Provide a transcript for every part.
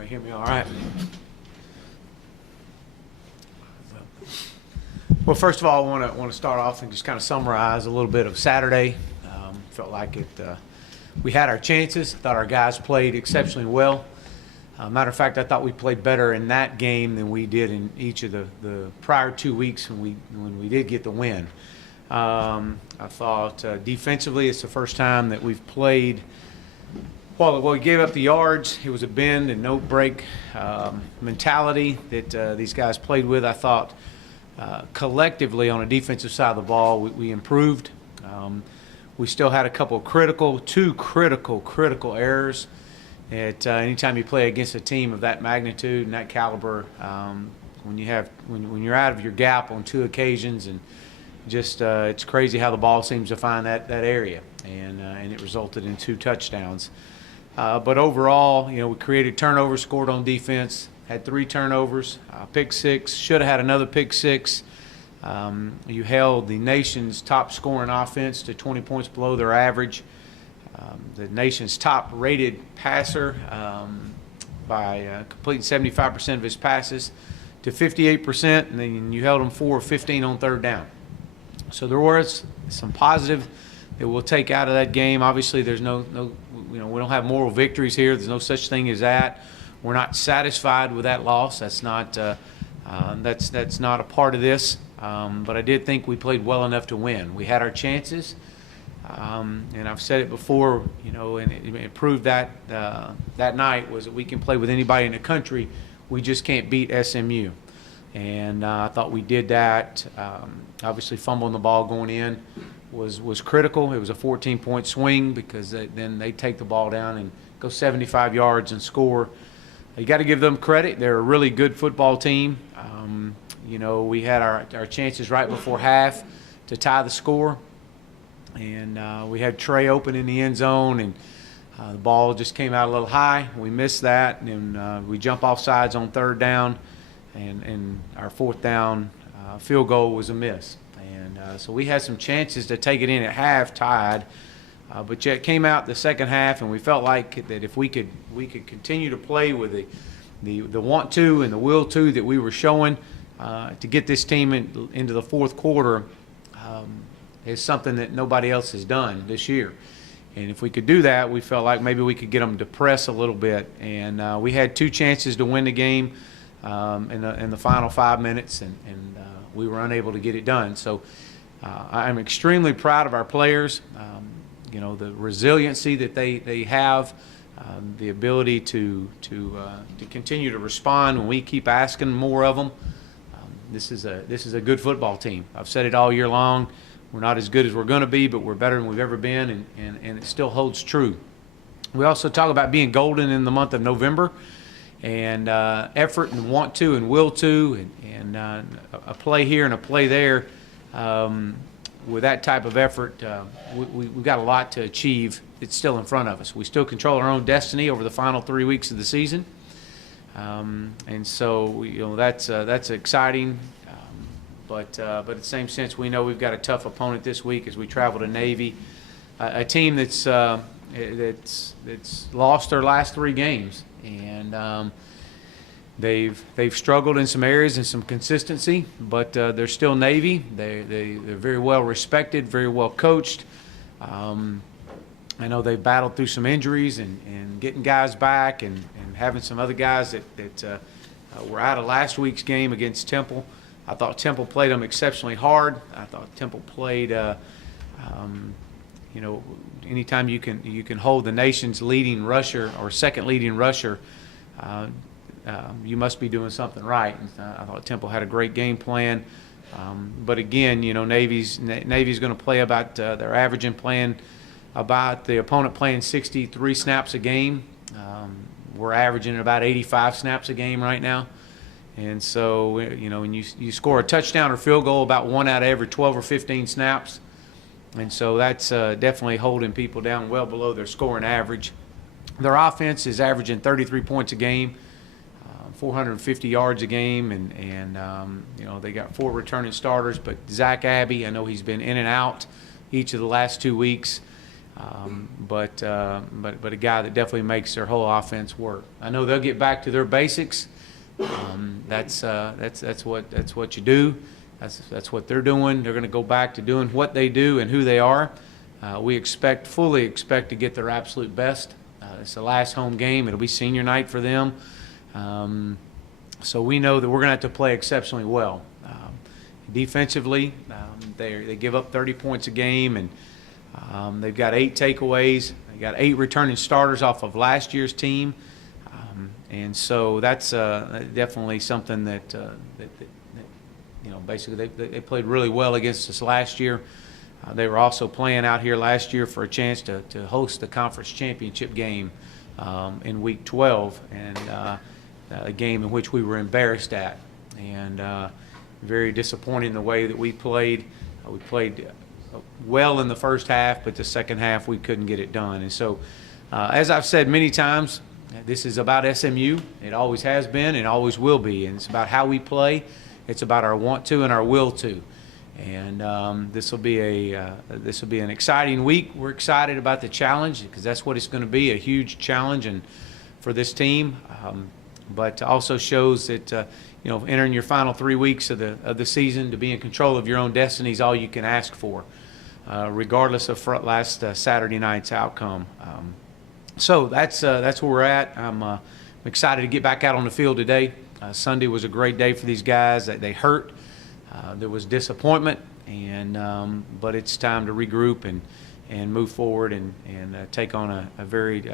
Everybody hear me all right? Well, first of all, I want to start off and just kind of summarize a little bit of Saturday. Felt like we had our chances. Thought our guys played exceptionally well. Matter of fact, I thought we played better in that game than we did in each of the prior 2 weeks when we did get the win. I thought defensively, it's the first time that we've played. Well, we gave up the yards. It was a bend and no break mentality that these guys played with. I thought collectively on the defensive side of the ball, we improved. We still had a couple of two critical errors. Anytime you play against a team of that magnitude and that caliber, when you're out of your gap on 2 occasions, and just it's crazy how the ball seems to find that area, and it resulted in 2 touchdowns. But overall, we created turnovers, scored on defense, had 3 turnovers, pick 6, should have had another pick 6. You held the nation's top scoring offense to 20 points below their average. The nation's top rated passer by completing 75% of his passes to 58%, and then you held them 4 of 15 on 3rd down. So there was some positive that we'll take out of that game. Obviously, there's no we don't have moral victories here. There's no such thing as that. We're not satisfied with that loss. That's not that's not a part of this. But I did think we played well enough to win. We had our chances, and I've said it before. And it proved that that night was that we can play with anybody in the country. We just can't beat SMU. And I thought we did that. Obviously, fumbling the ball going in was critical. It was a 14-point swing because then they take the ball down and go 75 yards and score. You got to give them credit. They're a really good football team. We had our chances right before half to tie the score, and we had Trey open in the end zone, and the ball just came out a little high. We missed that, and we jump off sides on 3rd down, and our 4th down field goal was a miss. And so we had some chances to take it in at half, tied, but yet came out the second half, and we felt like that if we could continue to play with the want to and the will to that we were showing to get this team into the 4th quarter is something that nobody else has done this year. And if we could do that, we felt like maybe we could get them to press a little bit. And we had 2 chances to win the game in the final 5 minutes, and we were unable to get it done. So I'm extremely proud of our players. The resiliency that they have, the ability to continue to respond when we keep asking more of them. This is a good football team. I've said it all year long. We're not as good as we're going to be, but we're better than we've ever been, and it still holds true. We also talk about being golden in the month of November, and effort and want to and will to, and a play here and a play there. With that type of effort, we've got a lot to achieve. It's still in front of us. We still control our own destiny over the final 3 weeks of the season, and so that's exciting. But in the same sense, we know we've got a tough opponent this week as we travel to Navy, a team that's lost their last 3 games, and they've struggled in some areas and some consistency, but they're still Navy. They're very well respected, very well coached. I know they've battled through some injuries and getting guys back and having some other guys that were out of last week's game against Temple. I thought Temple played them exceptionally hard. I thought Temple played, anytime you can hold the nation's leading rusher or second leading rusher, you must be doing something right. I thought Temple had a great game plan. But again, Navy's going to play about they're averaging playing about the opponent playing 63 snaps a game. We're averaging about 85 snaps a game right now. And so, when you score a touchdown or field goal about 1 out of every 12 or 15 snaps. And so that's definitely holding people down well below their scoring average. Their offense is averaging 33 points a game, 450 yards a game, and they got 4 returning starters. But Zach Abbey, I know he's been in and out each of the last 2 weeks. but a guy that definitely makes their whole offense work. I know they'll get back to their basics. That's what you do. That's what they're doing. They're going to go back to doing what they do and who they are. We fully expect to get their absolute best. It's the last home game. It'll be senior night for them. So we know that we're going to have to play exceptionally well. Defensively, they give up 30 points a game, and they've got 8 takeaways. They got 8 returning starters off of last year's team, and so that's definitely something that basically they played really well against us last year. They were also playing out here last year for a chance to host the conference championship game in week 12, and a game in which we were embarrassed at, and very disappointing the way that we played. We played well in the first half, but the second half we couldn't get it done. And so, as I've said many times, this is about SMU. It always has been and always will be. And it's about how we play. It's about our want to and our will to. And this will be an exciting week. We're excited about the challenge because that's what it's going to be, a huge challenge and for this team. But also shows that entering your final 3 weeks of the season to be in control of your own destiny is all you can ask for, regardless of last Saturday night's outcome. So that's where we're at. I'm excited to get back out on the field today. Sunday was a great day for these guys. They hurt. There was disappointment, but it's time to regroup and move forward and take on a very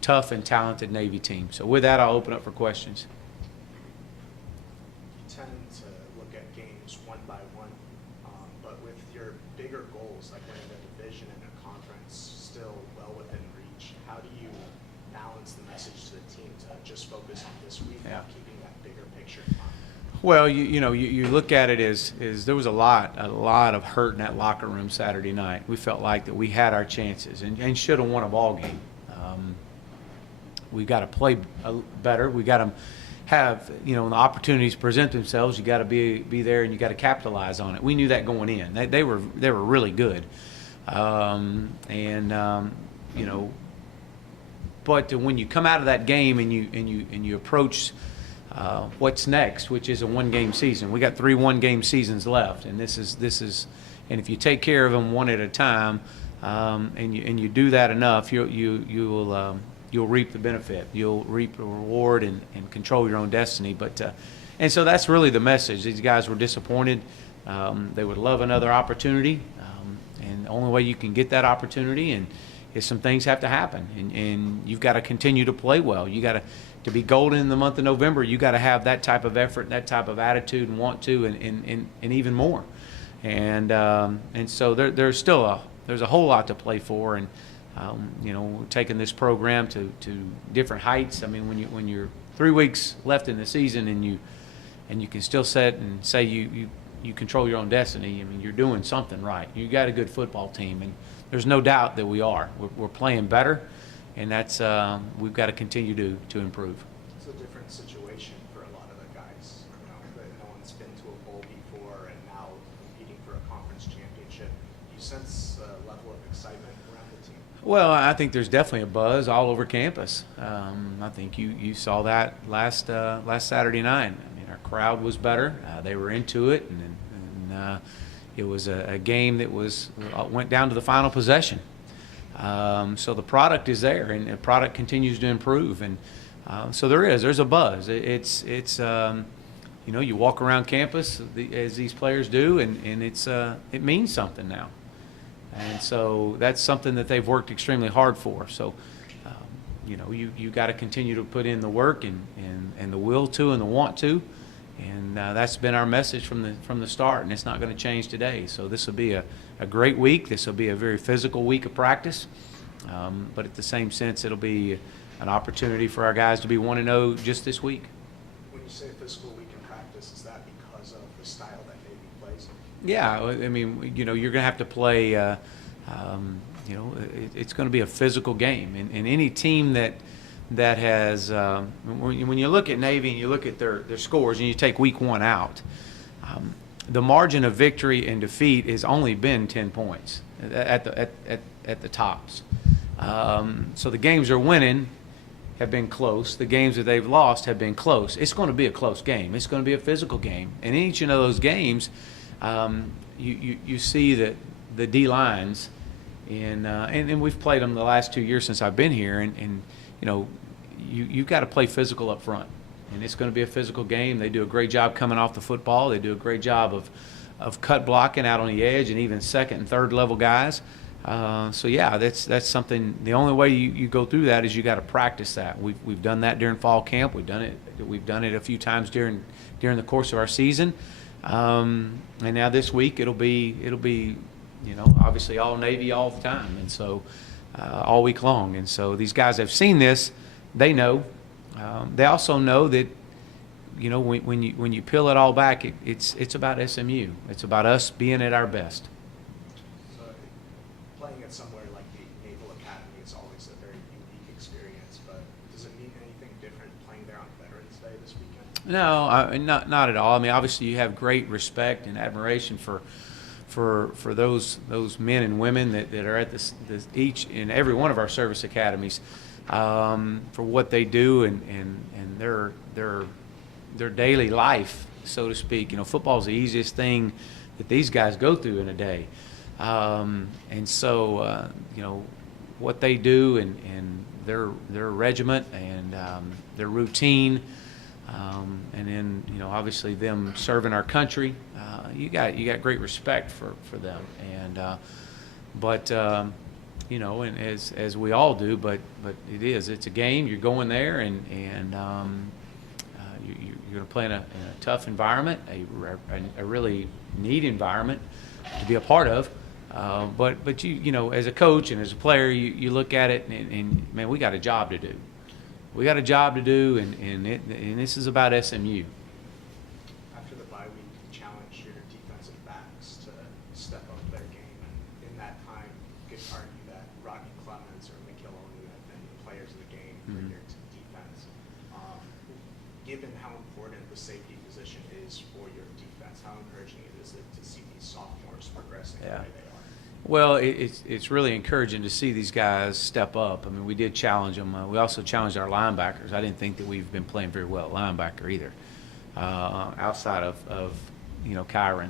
tough and talented Navy team. So with that, I'll open up for questions. You tend to look at games one by one, but with your bigger goals, like winning a division and a conference still well within reach, how do you balance the message to the team to just focus on this week while keeping that bigger picture in mind? Well, you look at it as there was a lot of hurt in that locker room Saturday night. We felt like that we had our chances and should have won a ball game. We've got to play better. We got to have the opportunities present themselves. You got to be there and you got to capitalize on it. We knew that going in. They were really good, but when you come out of that game and you approach what's next, which is a one-game season. We got 3 one-game seasons left, and this is, and if you take care of them one at a time, and you do that enough, you'll reap the benefit. You'll reap the reward and control your own destiny. And so that's really the message. These guys were disappointed. They would love another opportunity, and the only way you can get that opportunity is some things have to happen, and you've got to continue to play well. You got to be golden in the month of November. You got to have that type of effort, that type of attitude, and want to, and even more. And so there's still there's a whole lot to play for, and we're taking this program to different heights. I mean, when you're 3 weeks left in the season and you can still sit and say you control your own destiny, I mean, you're doing something right. You got a good football team, and there's no doubt that we are. We're playing better, and that's we've got to continue to improve. It's a different situation for a lot of the guys. No one's been to a bowl before and now competing for a conference championship. Do you sense a level of excitement around the team? Well, I think there's definitely a buzz all over campus. I think you saw that last Saturday night. I mean, our crowd was better. They were into it, and it was a game that went down to the final possession. So the product is there, and the product continues to improve, and so there's a buzz. It's you walk around campus as these players do, and it means something now. And so that's something that they've worked extremely hard for. So, you got to continue to put in the work and the will to and the want to, and that's been our message from the start, and it's not going to change today. So this will be a great week. This will be a very physical week of practice, but at the same sense, it'll be an opportunity for our guys to be 1-0 just this week. When you say physical week in practice, is that because of the style that Navy plays? Yeah, I mean, you're going to have to play. It's going to be a physical game, and any team that has when you look at Navy and you look at their scores and you take week 1 out, the margin of victory and defeat has only been 10 points at at the tops. So the games they're winning have been close. The games that they've lost have been close. It's going to be a close game. It's going to be a physical game. And in each one of those games, you see that the D lines, and we've played them the last 2 years since I've been here, and you know, you've got to play physical up front. And it's going to be a physical game. They do a great job coming off the football. They do a great job of cut blocking out on the edge, and even second and third level guys. So yeah, that's something. The only way you go through that is you got to practice that. We've done that during fall camp. We've done it a few times during the course of our season. And now this week it'll be you know, obviously all Navy all the time, and so all week long. And so these guys have seen this. They know. They also know that, you know, when you peel it all back, it's about SMU. It's about us being at our best. So playing at somewhere like the Naval Academy is always a very unique experience, but does it mean anything different playing there on Veterans Day this weekend? No, not at all. I mean, obviously you have great respect and admiration for those men and women that are at each and every one of our service academies, for what they do and their daily life, so to speak. You know, football is the easiest thing that these guys go through in a day, and so you know, what they do and their regiment and their routine, and then, you know, obviously them serving our country. You got great respect for them, and but you know, and as we all do, but it's a game. You're going there, and you're going to play in a tough environment, a really neat environment to be a part of. But you know, as a coach and as a player, you look at it and man, we got a job to do. We got a job to do, and this is about SMU. After the bye week, you challenged your defensive backs to step up their game, and in that time, you could argue that Rocky Clemens or McKilloney have been the players of the game for your defense. Given how important the safety position is for your defense, how encouraging is it to see these sophomores progressing the way they are? Well, it's really encouraging to see these guys step up. I mean, we did challenge them. We also challenged our linebackers. I didn't think that we've been playing very well at linebacker either. Outside of you know, Kyron,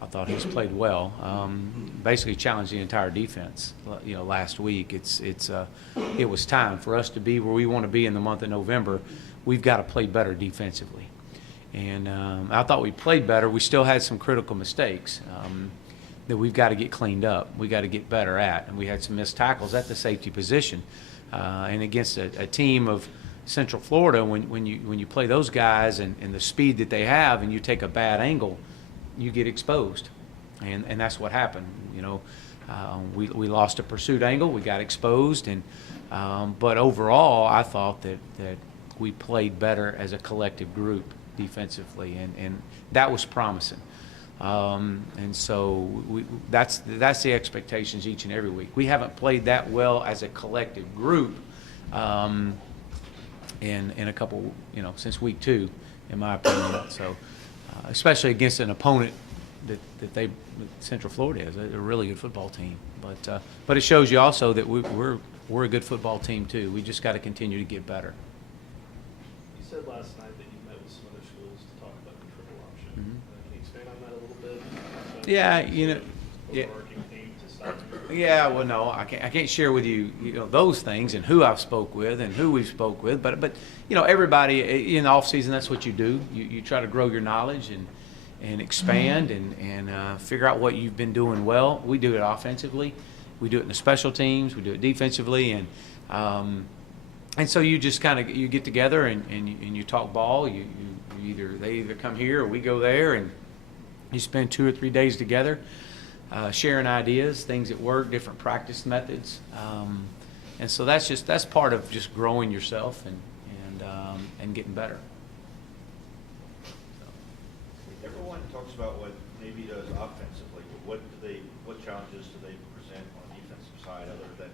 I thought he's played well. Basically challenged the entire defense. You know, last week it was time for us to be where we want to be in the month of November. We've got to play better defensively, and I thought we played better. We still had some critical mistakes that we've got to get cleaned up. We got to get better at, and we had some missed tackles at the safety position, and against a team of Central Florida, when you play those guys and the speed that they have, and you take a bad angle, you get exposed, and that's what happened. You know, we lost a pursuit angle, we got exposed, and but overall, I thought that we played better as a collective group defensively, and that was promising. And so that's the expectations each and every week. We haven't played that well as a collective group in a couple, you know, since week 2, in my opinion. So especially against an opponent that Central Florida is a really good football team. But it shows you also that we're a good football team too. We just got to continue to get better. You said last night that you met with some other schools to talk about the triple option. Can you expand on that a little bit? Yeah, you know, yeah. Yeah, well, no, I can't share with you, you know, those things and who I've spoke with and who we've spoke with. But you know, everybody in the off season, that's what you do. You try to grow your knowledge and expand and figure out what you've been doing well. We do it offensively, we do it in the special teams, we do it defensively, and so you just kind of you get together and you talk ball. They either come here or we go there, and you spend 2 or 3 days together. Sharing ideas, things that work, different practice methods, and so that's part of just growing yourself and getting better. Everyone talks about what Navy does offensively, but what challenges do they present on the defensive side, other than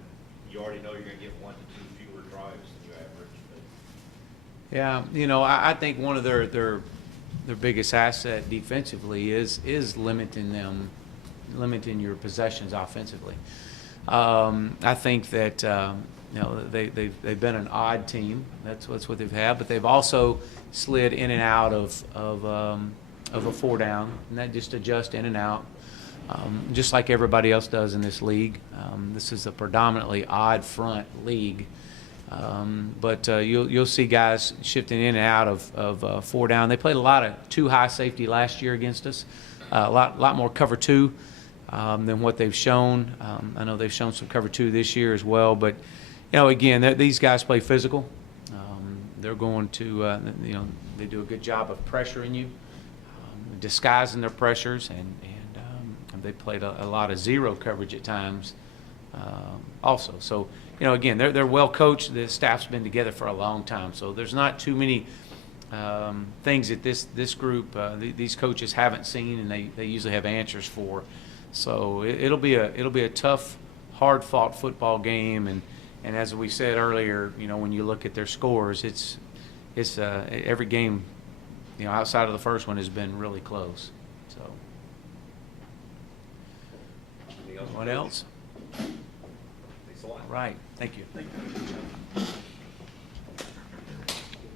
you already know you're going to get 1 to 2 fewer drives than you average? Yeah, you know, I think one of their biggest asset defensively is limiting your possessions offensively. I think that you know, they've been an odd team. That's what they've had, but they've also slid in and out of a 4 down, and that just adjust in and out, just like everybody else does in this league. This is a predominantly odd front league, but you'll see guys shifting in and out of 4 down. They played a lot of 2 high safety last year against us, a lot more cover 2 than what they've shown. I know they've shown some cover 2 this year as well, but you know, again, these guys play physical. They're going to, you know, they do a good job of pressuring you, disguising their pressures, and they played a lot of zero coverage at times also. So, you know, again, they're well coached. The staff's been together for a long time, so there's not too many things that this group, these coaches haven't seen, and they usually have answers for. So it'll be a tough, hard-fought football game, and as we said earlier, you know, when you look at their scores, it's every game, you know, outside of the first one has been really close. So, Anything else? what else? Thanks a lot. Right. Thank you.